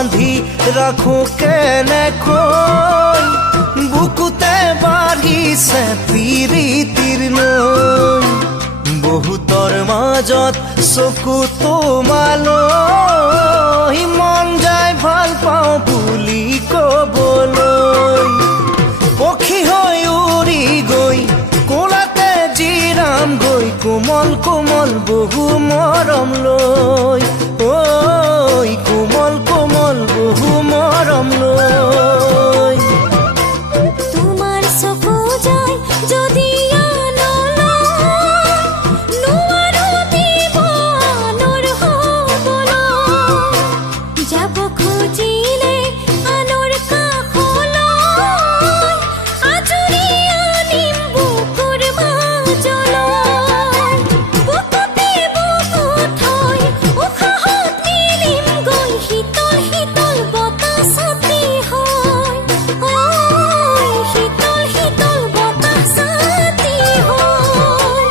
বান্ধি ৰাখো কেনেকৈ বুকুতে বাঢ়িছে প্ৰীতিৰ নৈ বহুতৰ মাজত চকু তোমালৈ মন যায় ভাল পাওঁ বুলি ক'বলৈ পক্ষী হৈ উৰি গৈ কোলাতে জিৰাম গৈ কোমল কোমল বহু মৰম লৈ ঐ কোমল কোমল বহু মৰম লৈ তোমাৰ চকু যায় যদি যাব খুজিলে আনৰ কাষলৈ আজৰি আনিম বুকুৰ মাজলৈ বুকুতে বুকু থৈ উশাহত মিলিম গৈ শীতল শীতল বতাহ ছাতি হয় ঐ শীতল শীতল বতাহ ছাতি হয়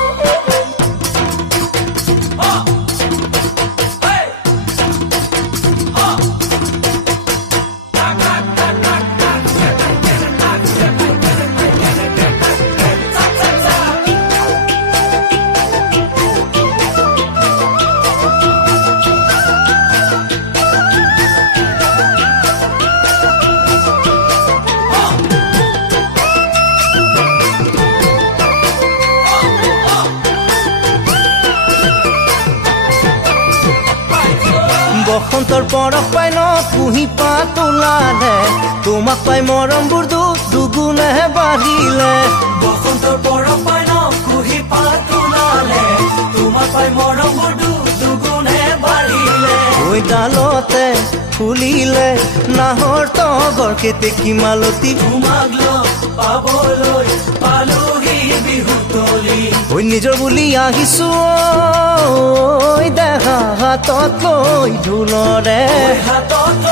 বসন্তৰ পৰশ পাই ন কুঁহি পাত ওলালে তোমাক পাই মৰমবোৰ দুগুণে বাঢ়িলে বসন্তৰ পৰশ পাই ন কুঁহি পাত ওলালে তোমাক পাই মৰমবোৰ দুগুণে বাঢ়িলে ঐ ডালতে ফুলিলে নাহৰ তগৰ কেতেকী মালতী তোমাক লগ পাবলৈ পালোহি বিহুতলি ঐ নিজৰ বুলি আহিছো ঐ দেহা হাতত লৈ ঢোলৰে হাতত